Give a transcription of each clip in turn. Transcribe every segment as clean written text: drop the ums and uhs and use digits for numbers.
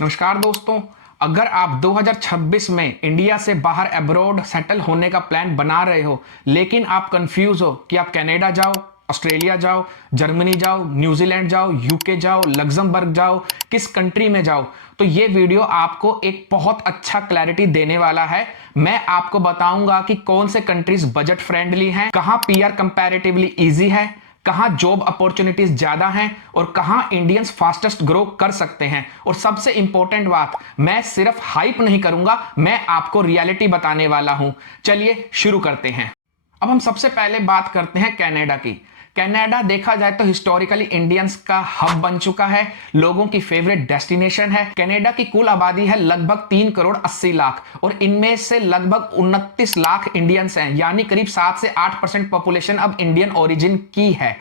नमस्कार दोस्तों। अगर आप 2026 में इंडिया से बाहर अब्रॉड सेटल होने का प्लान बना रहे हो, लेकिन आप कंफ्यूज हो कि आप कनाडा जाओ, ऑस्ट्रेलिया जाओ, जर्मनी जाओ, न्यूजीलैंड जाओ, यूके जाओ, लग्जमबर्ग जाओ, किस कंट्री में जाओ, तो ये वीडियो आपको एक बहुत अच्छा क्लैरिटी देने वाला है। मैं आपको बताऊंगा कि कौन से कंट्रीज बजट फ्रेंडली हैं, कहां पीआर कंपैरेटिवली इजी है, कहां जॉब अपॉर्चुनिटीज ज्यादा हैं और कहां इंडियंस फास्टेस्ट ग्रो कर सकते हैं। और सबसे इंपॉर्टेंट बात, मैं सिर्फ हाइप नहीं करूंगा, मैं आपको रियलिटी बताने वाला हूं। चलिए शुरू करते हैं। अब हम सबसे पहले बात करते हैं कनाडा की। कनाडा देखा जाए तो हिस्टोरिकली इंडियंस का हब बन चुका है, लोगों की फेवरेट डेस्टिनेशन है। कनाडा की कुल आबादी है लगभग 3 करोड़ 80 लाख और इनमें से लगभग 29 लाख इंडियंस हैं, यानी करीब 7 से 8% पॉपुलेशन अब इंडियन ओरिजिन की है।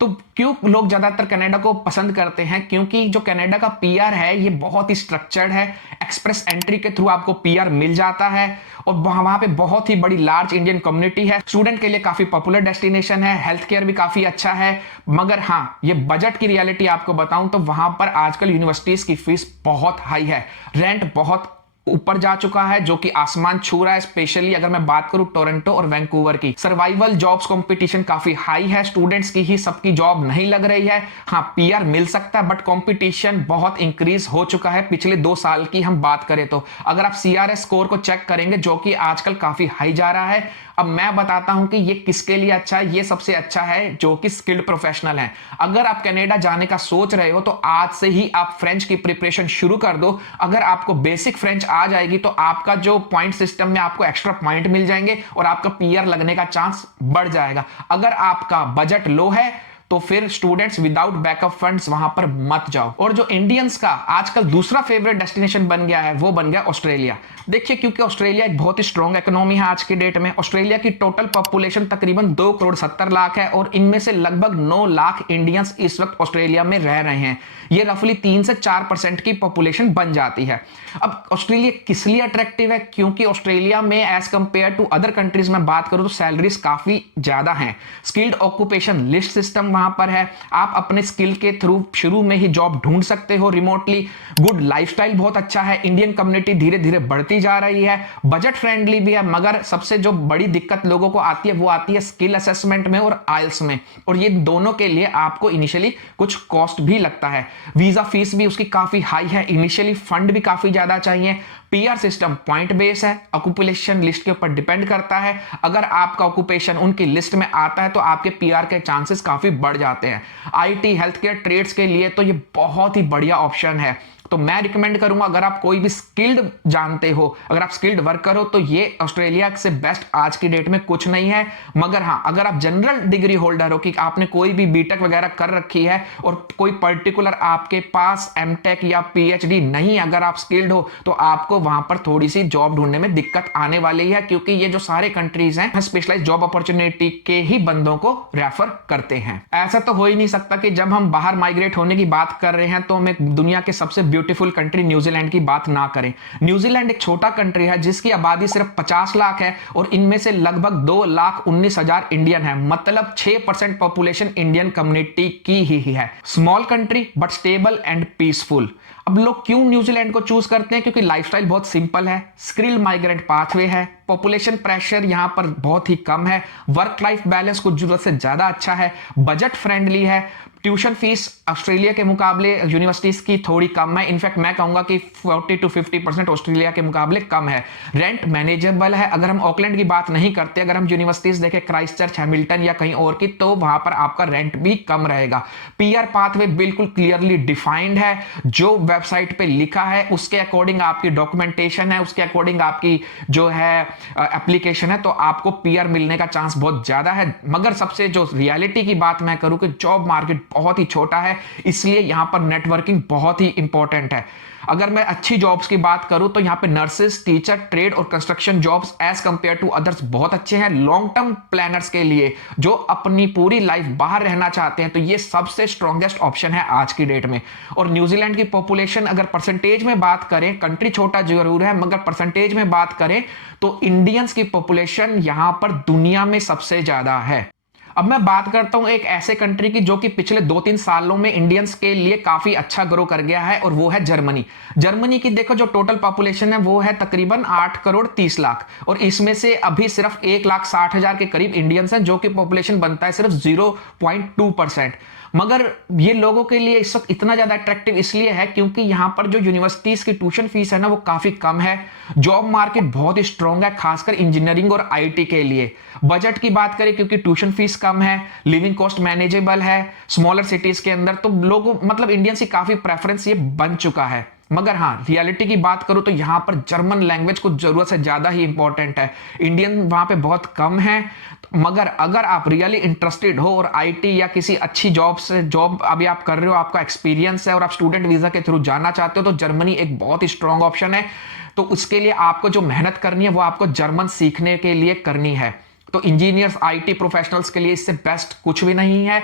तो क्यों लोग ज्यादातर कनाडा को पसंद करते हैं? क्योंकि जो कनाडा का पीआर है ये बहुत ही स्ट्रक्चर्ड है। एक्सप्रेस एंट्री के थ्रू आपको पीआर मिल जाता है और वहां पे बहुत ही बड़ी लार्ज इंडियन कम्युनिटी है। स्टूडेंट के लिए काफी पॉपुलर डेस्टिनेशन है, हेल्थ केयर भी काफी अच्छा है। मगर हाँ, ये बजट की रियलिटी आपको बताऊं तो वहां पर आजकल यूनिवर्सिटीज की फीस बहुत हाई है, रेंट बहुत ऊपर जा चुका है, जो कि आसमान छू रहा है। स्पेशली अगर मैं बात करूं टोरंटो और वैंकूवर की, सर्वाइवल जॉब्स कंपटीशन काफी हाई है। स्टूडेंट्स की ही सबकी जॉब नहीं लग रही है। हाँ, पीआर मिल सकता है बट कंपटीशन बहुत इंक्रीज हो चुका है पिछले 2 साल की हम बात करें तो। अगर आप सीआरएस स्कोर को चेक करेंगे जो कि आजकल काफी हाई जा रहा है। अब मैं बताता हूं कि ये किसके लिए अच्छा है। ये सबसे अच्छा है जो कि स्किल्ड प्रोफेशनल है। अगर आप कनाडा जाने का सोच रहे हो तो आज से ही आप फ्रेंच की प्रिपरेशन शुरू कर दो। अगर आपको बेसिक फ्रेंच आ जाएगी तो आपका जो पॉइंट सिस्टम में आपको एक्स्ट्रा पॉइंट मिल जाएंगे और आपका पीआर लगने का चांस बढ़ जाएगा। अगर आपका बजट लो है तो फिर स्टूडेंट्स विदाउट बैकअप फंड्स वहां पर मत जाओ। और जो इंडियंस का आजकल दूसरा फेवरेट डेस्टिनेशन बन गया है वो बन गया ऑस्ट्रेलिया। देखिए, क्योंकि ऑस्ट्रेलिया एक बहुत ही स्ट्रॉन्ग इकोनॉमी है आज की डेट में। ऑस्ट्रेलिया की टोटल पॉपुलेशन तकरीबन 2 करोड़ 70 लाख है और इनमें से लगभग 9 लाख इंडियंस इस वक्त ऑस्ट्रेलिया में रह रहे हैं। ये रफली 3 से 4% की पॉपुलेशन बन जाती है। अब ऑस्ट्रेलिया किस लिए अट्रैक्टिव है? क्योंकि ऑस्ट्रेलिया में as compare to other countries में बात करूं तो सैलरीज काफी ज्यादा हैं। स्किल्ड ऑक्यूपेशन लिस्ट सिस्टम वहां पर है, आप अपने स्किल के थ्रू शुरू में ही जॉब ढूंढ सकते हो रिमोटली। गुड लाइफस्टाइल बहुत अच्छा है, इंडियन कम्युनिटी धीरे धीरे बढ़ती जा रही है, बजट फ्रेंडली भी है। मगर सबसे जो बड़ी दिक्कत लोगों को आती है वो आती है स्किल असेसमेंट में और आइल्स में, और ये दोनों के लिए आपको इनिशियली कुछ कॉस्ट भी लगता है। वीजा फीस भी उसकी काफी हाई है, इनिशियली फंड भी काफी ज्यादा चाहिए। पीआर सिस्टम पॉइंट बेस है, ऑक्यूपेशन लिस्ट के ऊपर डिपेंड करता है। अगर आपका ऑक्यूपेशन उनकी लिस्ट में आता है तो आपके पीआर के चांसेस काफी बढ़ जाते हैं। आईटी, हेल्थ केयर, ट्रेड्स के लिए तो ये बहुत ही बढ़िया ऑप्शन है। तो मैं रिकमेंड करूंगा, अगर आप कोई भी स्किल्ड जानते हो, अगर आप स्किल्ड वर्कर हो, तो ये ऑस्ट्रेलिया से बेस्ट आज की डेट में कुछ नहीं है। मगर हाँ, अगर आप जनरल डिग्री होल्डर हो कि आपने कोई भी बीटेक वगैरह कर रखी है और कोई पर्टिकुलर आपके पास एमटेक या पीएचडी नहीं, अगर आप स्किल्ड हो तो आपको वहां पर थोड़ी सी जॉब ढूंढने में दिक्कत आने वाली है, क्योंकि ये जो सारे कंट्रीज हैं स्पेशलाइज जॉब अपॉर्चुनिटी के ही बंदों को रेफर करते हैं। ऐसा तो हो ही नहीं सकता कि जब हम बाहर माइग्रेट होने की बात कर रहे हैं तो हम एक दुनिया के सबसे ब्यूटीफुल कंट्री न्यूजीलैंड की बात ना करें। न्यूजीलैंड एक छोटा कंट्री है जिसकी आबादी सिर्फ 50 लाख है और इनमें से लगभग 2,19,000 इंडियन है, मतलब 6% पॉपुलेशन इंडियन कम्युनिटी की ही है। Small country but stable and peaceful. अब लोग क्यों न्यूजीलैंड को चूज करते हैं? क्योंकि लाइफस्टाइल बहुत सिंपल है, स्किल्ड माइग्रेंट पाथवे है, पॉपुलेशन प्रेशर यहां पर बहुत ही कम है, वर्क लाइफ बैलेंस कुछ जरूरत से ज्यादा अच्छा है, बजट फ्रेंडली है, ट्यूशन फीस ऑस्ट्रेलिया के मुकाबले यूनिवर्सिटीज की थोड़ी कम है। इनफैक्ट मैं कहूंगा कि 40 to 50% ऑस्ट्रेलिया के मुकाबले कम है। रेंट मैनेजेबल है। अगर हम ऑकलैंड की बात नहीं करते, अगर हम यूनिवर्सिटीज देखें क्राइस्टचर्च, हैमिल्टन या कहीं और की, तो वहां पर आपका रेंट भी कम रहेगा। पीआर पाथवे बिल्कुल क्लियरली डिफाइंड है, जो वेबसाइट पे लिखा है उसके अकॉर्डिंग आपकी डॉक्यूमेंटेशन है, उसके अकॉर्डिंग आपकी जो है एप्लीकेशन है, तो आपको पीआर मिलने का चांस बहुत ज्यादा है। मगर सबसे जो रियलिटी की बात मैं करूं कि जॉब मार्केट बहुत ही छोटा है, इसलिए यहां पर नेटवर्किंग बहुत ही इंपॉर्टेंट है। अगर मैं अच्छी जॉब्स की बात करूं तो यहां पे नर्सेस, टीचर, ट्रेड और construction jobs as compare to others बहुत अच्छे हैं। लॉन्ग टर्म प्लानर्स के लिए जो अपनी पूरी लाइफ बाहर रहना चाहते हैं तो ये सबसे स्ट्रॉन्गेस्ट ऑप्शन है आज की डेट में। और न्यूजीलैंड की पॉपुलेशन अगर परसेंटेज में बात करें, कंट्री छोटा जरूर है मगर परसेंटेज में बात करें तो इंडियंस की पॉपुलेशन यहां पर दुनिया में सबसे ज्यादा है। अब मैं बात करता हूं एक ऐसे कंट्री की जो कि पिछले 2-3 सालों में इंडियंस के लिए काफी अच्छा ग्रो कर गया है, और वो है जर्मनी। जर्मनी की देखो जो टोटल पॉपुलेशन है वो है तकरीबन 8 करोड़ 30 लाख, और इसमें से अभी सिर्फ 1,60,000 के करीब इंडियंस हैं, जो कि पॉपुलेशन बनता है सिर्फ 0.2%। मगर ये लोगों के लिए इस वक्त इतना ज्यादा अट्रैक्टिव इसलिए है क्योंकि यहां पर जो यूनिवर्सिटीज की ट्यूशन फीस है ना वो काफी कम है। जॉब मार्केट बहुत ही स्ट्रांग है, खासकर इंजीनियरिंग और आईटी के लिए। बजट की बात करें क्योंकि ट्यूशन फीस कम है, लिविंग कॉस्ट मैनेजेबल है स्मॉलर सिटीज के अंदर, तो लोगों मतलब इंडियंस की काफी प्रेफरेंस ये बन चुका है। मगर हाँ, रियलिटी की बात करूं तो यहां पर जर्मन लैंग्वेज कुछ जरूरत से ज्यादा ही इंपॉर्टेंट है। इंडियन वहां पे बहुत कम है, मगर अगर आप रियली इंटरेस्टेड हो और आईटी या किसी अच्छी जॉब अभी आप कर रहे हो, आपका एक्सपीरियंस है और आप स्टूडेंट वीजा के थ्रू जाना चाहते हो, तो जर्मनी एक बहुत ही स्ट्रांग ऑप्शन है। तो उसके लिए आपको जो मेहनत करनी है वो आपको जर्मन सीखने के लिए करनी है। तो इंजीनियर्स आईटी प्रोफेशनल्स के लिए इससे बेस्ट कुछ भी नहीं है।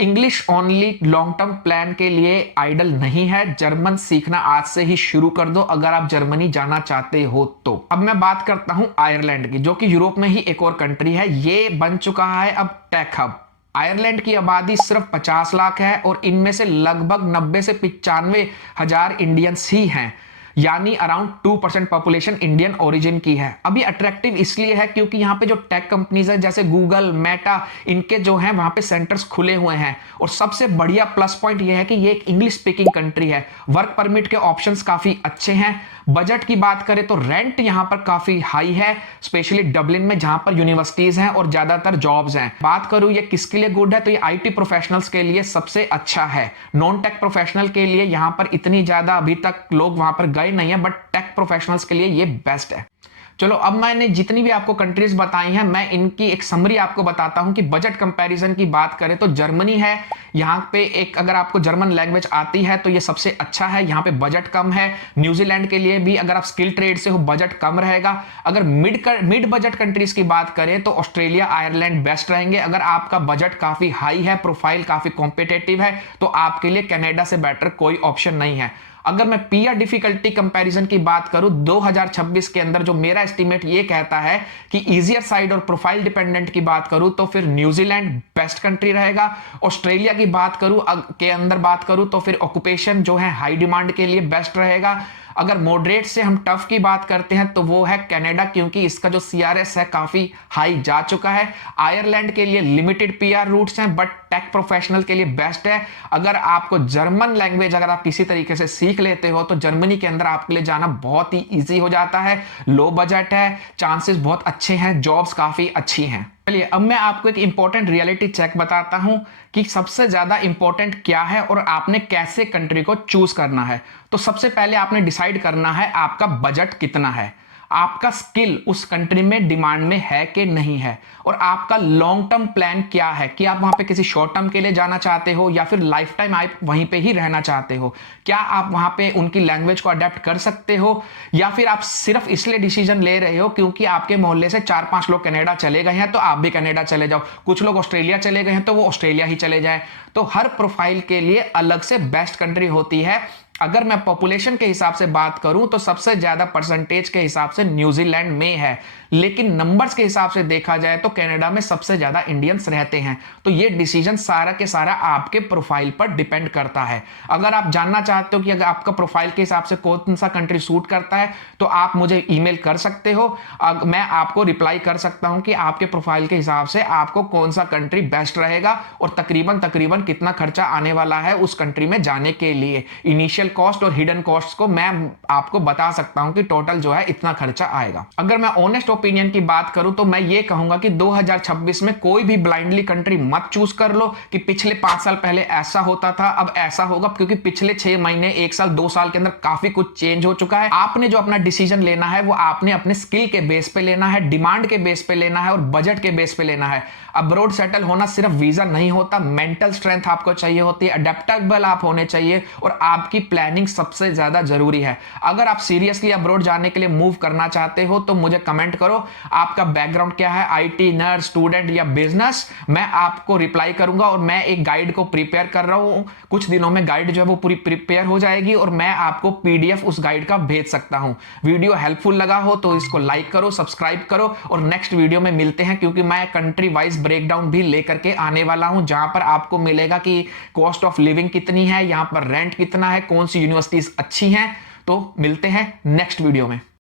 English only long term plan के लिए आइडल नहीं है। जर्मन सीखना आज से ही शुरू कर दो अगर आप जर्मनी जाना चाहते हो तो। अब मैं बात करता हूं आयरलैंड की, जो कि यूरोप में ही एक और कंट्री है। ये बन चुका है अब टेक हब। आयरलैंड की आबादी सिर्फ 50 लाख है और इनमें से लगभग 90 से 95 हजार इंडियंस ही हैं, यानी अराउंड 2% पॉपुलेशन इंडियन ओरिजिन की है। अभी अट्रैक्टिव इसलिए है क्योंकि यहाँ पे जो टेक कंपनीज है जैसे गूगल, मेटा, इनके जो हैं वहां पे सेंटर्स खुले हुए हैं। और सबसे बढ़िया प्लस पॉइंट ये है कि ये एक इंग्लिश स्पीकिंग कंट्री है। वर्क परमिट के ऑप्शंस काफी अच्छे हैं। बजट की बात करें तो रेंट यहां पर काफी हाई है, स्पेशली डबलिन में जहां पर यूनिवर्सिटीज हैं और ज्यादातर जॉब्स हैं। बात करूं ये किसके लिए गुड है, तो ये आईटी प्रोफेशनल्स के लिए सबसे अच्छा है। नॉन टेक प्रोफेशनल के लिए यहां पर इतनी ज्यादा अभी तक लोग वहां पर गए नहीं है, बट टेक प्रोफेशनल्स के लिए ये बेस्ट है। चलो, अब मैंने जितनी भी आपको कंट्रीज बताई हैं मैं इनकी एक समरी आपको बताता हूं कि बजट कंपैरिजन की बात करें तो जर्मनी है यहां पे एक, अगर आपको जर्मन लैंग्वेज आती है तो ये सबसे अच्छा है। यहां पे बजट कम है। न्यूजीलैंड के लिए भी अगर आप स्किल ट्रेड से हो बजट कम रहेगा। अगर मिड बजट कंट्रीज की बात करें तो ऑस्ट्रेलिया, आयरलैंड बेस्ट रहेंगे। अगर आपका बजट काफी हाई है, प्रोफाइल काफी कॉम्पिटेटिव है, तो आपके लिए कनाडा से बेटर कोई ऑप्शन नहीं है। अगर मैं पीआर डिफिकल्टी कंपैरिजन की बात करूं 2026 के अंदर, जो मेरा एस्टीमेट ये कहता है कि इजियर साइड और प्रोफाइल डिपेंडेंट की बात करूं तो फिर न्यूजीलैंड बेस्ट कंट्री रहेगा। ऑस्ट्रेलिया की बात करूं के अंदर बात करूं तो फिर ऑक्यूपेशन जो है हाई डिमांड के लिए बेस्ट रहेगा। अगर मॉडरेट से हम टफ की बात करते हैं तो वो है कनाडा, क्योंकि इसका जो सीआरएस है काफी हाई जा चुका है। आयरलैंड के लिए लिमिटेड पीआर रूट्स हैं, बट टेक प्रोफेशनल के लिए बेस्ट है। अगर आपको जर्मन लैंग्वेज अगर आप किसी तरीके से सीख लेते हो तो जर्मनी के अंदर आपके लिए जाना बहुत ही इजी हो जाता है। लो बजट है, चांसेस बहुत अच्छे हैं, जॉब्स काफी अच्छी हैं। चलिए, अब मैं आपको एक इंपॉर्टेंट रियलिटी चेक बताता हूं कि सबसे ज्यादा इंपॉर्टेंट क्या है और आपने कैसे कंट्री को चूज करना है। तो सबसे पहले आपने डिसाइड करना है आपका बजट कितना है, आपका स्किल उस कंट्री में डिमांड में है कि नहीं है, और आपका लॉन्ग टर्म प्लान क्या है कि आप वहां पे किसी शॉर्ट टर्म के लिए जाना चाहते हो या फिर लाइफ टाइम आप वहीं पे ही रहना चाहते हो। क्या आप वहां पे उनकी लैंग्वेज को अडेप्ट कर सकते हो, या फिर आप सिर्फ इसलिए डिसीजन ले रहे हो क्योंकि आपके मोहल्ले से 4-5 लोग कनाडा चले गए हैं तो आप भी कनाडा चले जाओ, कुछ लोग ऑस्ट्रेलिया चले गए हैं तो वो ऑस्ट्रेलिया ही चले जाए। तो हर प्रोफाइल के लिए अलग से बेस्ट कंट्री होती है। अगर मैं पॉपुलेशन के हिसाब से बात करूं तो सबसे ज्यादा परसेंटेज के हिसाब से न्यूजीलैंड में है, लेकिन नंबर्स के हिसाब से देखा जाए तो कनाडा में सबसे ज्यादा इंडियंस रहते हैं। तो ये डिसीजन सारा के सारा आपके प्रोफाइल पर डिपेंड करता है। अगर आप जानना चाहते हो कि अगर आपका प्रोफाइल के हिसाब से कौन सा कंट्री सूट करता है तो आप मुझे ईमेल कर सकते हो। मैं आपको रिप्लाई कर सकता हूं कि आपके प्रोफाइल के हिसाब से आपको कौन सा कंट्री बेस्ट रहेगा और तकरीबन कितना खर्चा आने वाला है उस कंट्री में जाने के लिए। इनिशियल कॉस्ट और हिडन कॉस्ट को मैं आपको बता सकता हूं कि टोटल जो है इतना खर्चा आएगा। अगर मैं ऑनेस्ट ओपिनियन की बात करूं तो मैं ये कहूंगा कि 2026 में कोई भी ब्लाइंडली कंट्री मत चूज कर लो कि पिछले 5 साल पहले ऐसा होता था अब ऐसा होगा, क्योंकि पिछले 6 महीने, 1 साल, 2 साल के अंदर काफी कुछ चेंज हो चुका है। आपने जो अपना डिसीजन लेना है वो आपने अपने स्किल के बेस पे लेना है, डिमांड के बेस पे लेना है और बजट के बेस पे लेना है। अब्रॉड सेटल होना सिर्फ वीजा नहीं होता, मेंटल स्ट्रेंथ आपको चाहिए होती है, अडेप्टेबल आप होने चाहिए और आपकी प्लानिंग सबसे ज्यादा जरूरी है। अगर आप सीरियसली अब्रॉड जाने के लिए मूव करना चाहते हो तो मुझे कमेंट करो, आपका बैकग्राउंड क्या है, आईटी, नर्स, स्टूडेंट या बिजनेस। मैं आपको रिप्लाई करूंगा और मैं एक गाइड को प्रिपेयर कर रहा हूं। कुछ दिनों में गाइड जो है वो पूरी प्रिपेयर हो जाएगी और मैं आपको पीडीएफ उस गाइड का भेज सकता हूं। वीडियो हेल्पफुल लगा हो तो इसको लाइक करो, सब्सक्राइब करो और नेक्स्ट वीडियो में मिलते हैं, क्योंकि मैं कंट्री वाइज ब्रेकडाउन भी लेकर के आने वाला हूं, जहां पर आपको मिलेगा कि कॉस्ट ऑफ लिविंग कितनी है, यहां पर रेंट कितना है, कौन सी यूनिवर्सिटीज अच्छी हैं। तो मिलते हैं नेक्स्ट वीडियो में।